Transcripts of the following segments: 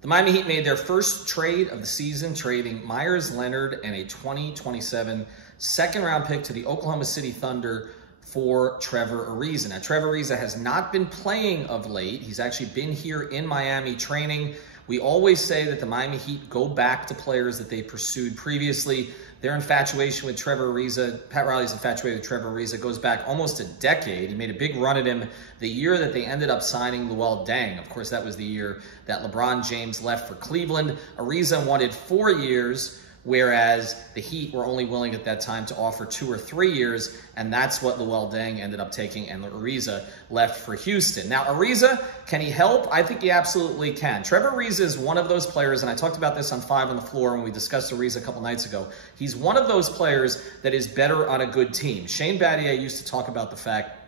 The Miami Heat made their first trade of the season, trading Meyers Leonard and a 2027 second-round pick to the Oklahoma City Thunder for Trevor Ariza. Now, Trevor Ariza has not been playing of late. He's actually been here in Miami training. We always say that the Miami Heat go back to players that they pursued previously. Their infatuation with Trevor Ariza, Pat Riley's infatuated with Trevor Ariza, goes back almost a decade. He made a big run at him the year that they ended up signing Luol Deng. Of course, that was the year that LeBron James left for Cleveland. Ariza wanted 4 years, whereas the Heat were only willing at that time to offer 2 or 3 years, and that's what Luol Deng ended up taking, and Ariza left for Houston. Now, Ariza, can he help? I think he absolutely can. Trevor Ariza is one of those players, and I talked about this on 5 on the Floor when we discussed Ariza a couple nights ago. He's one of those players that is better on a good team. Shane Battier used to talk about the fact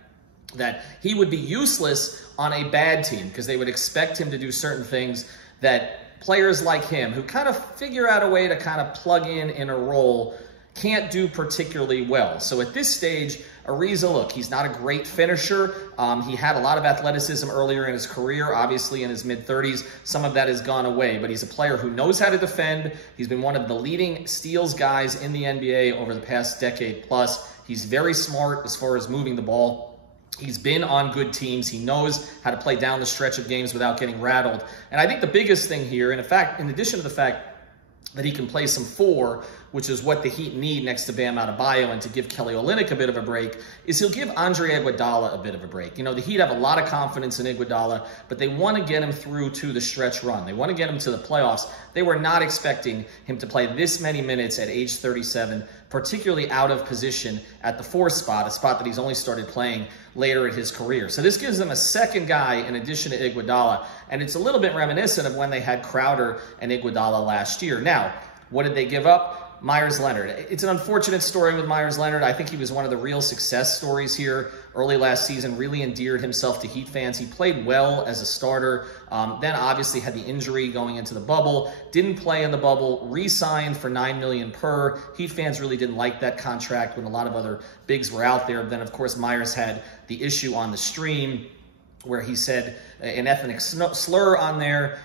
that he would be useless on a bad team because they would expect him to do certain things that players like him, who kind of figure out a way to kind of plug in a role, can't do particularly well. So at this stage, Ariza, look, he's not a great finisher. He had a lot of athleticism earlier in his career, obviously in his mid-30s. Some of that has gone away, but he's a player who knows how to defend. He's been one of the leading steals guys in the NBA over the past decade plus. He's very smart as far as moving the ball. He's been on good teams. He knows how to play down the stretch of games without getting rattled. And I think the biggest thing here, and in fact, in addition to the fact that he can play some 4, which is what the Heat need next to Bam Adebayo and to give Kelly Olynyk a bit of a break, is he'll give Andre Iguodala a bit of a break. You know, the Heat have a lot of confidence in Iguodala, but they want to get him through to the stretch run. They want to get him to the playoffs. They were not expecting him to play this many minutes at age 37, particularly out of position at the 4 spot, a spot that he's only started playing later in his career. So this gives them a second guy in addition to Iguodala, and it's a little bit reminiscent of when they had Crowder and Iguodala last year. Now, what did they give up? Meyers Leonard. It's an unfortunate story with Meyers Leonard. I think he was one of the real success stories here early last season, really endeared himself to Heat fans. He played well as a starter, then obviously had the injury going into the bubble, didn't play in the bubble, re-signed for $9 million per. Heat fans really didn't like that contract when a lot of other bigs were out there. Then, of course, Meyers had the issue on the stream where he said an ethnic slur on there.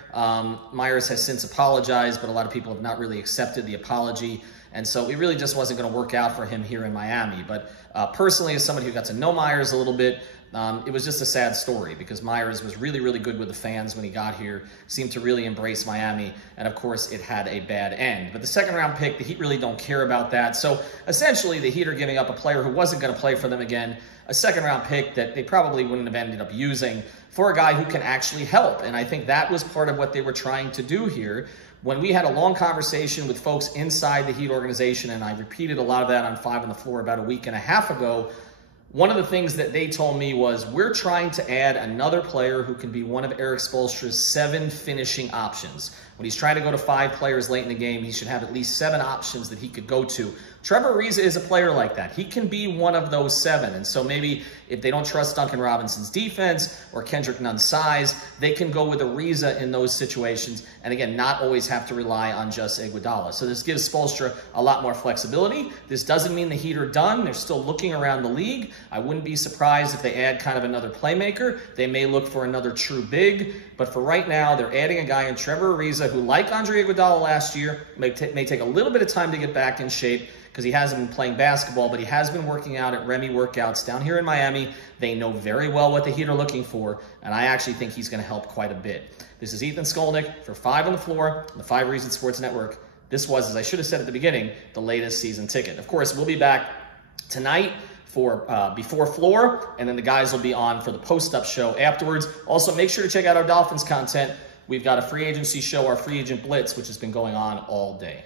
Meyers has since apologized, but a lot of people have not really accepted the apology. And so it really just wasn't going to work out for him here in Miami. But personally, as somebody who got to know Meyers a little bit, it was just a sad story because Meyers was really, really good with the fans when he got here, seemed to really embrace Miami, and of course, it had a bad end. But the second-round pick, the Heat really don't care about that. So essentially, the Heat are giving up a player who wasn't going to play for them again, a second-round pick that they probably wouldn't have ended up using for a guy who can actually help. And I think that was part of what they were trying to do here. When we had a long conversation with folks inside the Heat organization, and I repeated a lot of that on 5 on the Floor about a week and a half ago, one of the things that they told me was, we're trying to add another player who can be one of Erik Spoelstra's 7 finishing options. When he's trying to go to 5 players late in the game, he should have at least 7 options that he could go to. Trevor Ariza is a player like that. He can be one of those 7. And so maybe if they don't trust Duncan Robinson's defense or Kendrick Nunn's size, they can go with Ariza in those situations. And again, not always have to rely on just Iguodala. So this gives Spoelstra a lot more flexibility. This doesn't mean the Heat are done. They're still looking around the league. I wouldn't be surprised if they add kind of another playmaker. They may look for another true big. But for right now, they're adding a guy in Trevor Ariza who, like Andre Iguodala last year, may take a little bit of time to get back in shape because he hasn't been playing basketball, but he has been working out at Remy Workouts down here in Miami. They know very well what the Heat are looking for, and I actually think he's going to help quite a bit. This is Ethan Skolnick for 5 on the Floor on the 5 Reasons Sports Network. This was, as I should have said at the beginning, the latest season ticket. Of course, we'll be back tonight for Before Floor, and then the guys will be on for the post-up show afterwards. Also, make sure to check out our Dolphins content. We've got a free agency show, our Free Agent Blitz, which has been going on all day.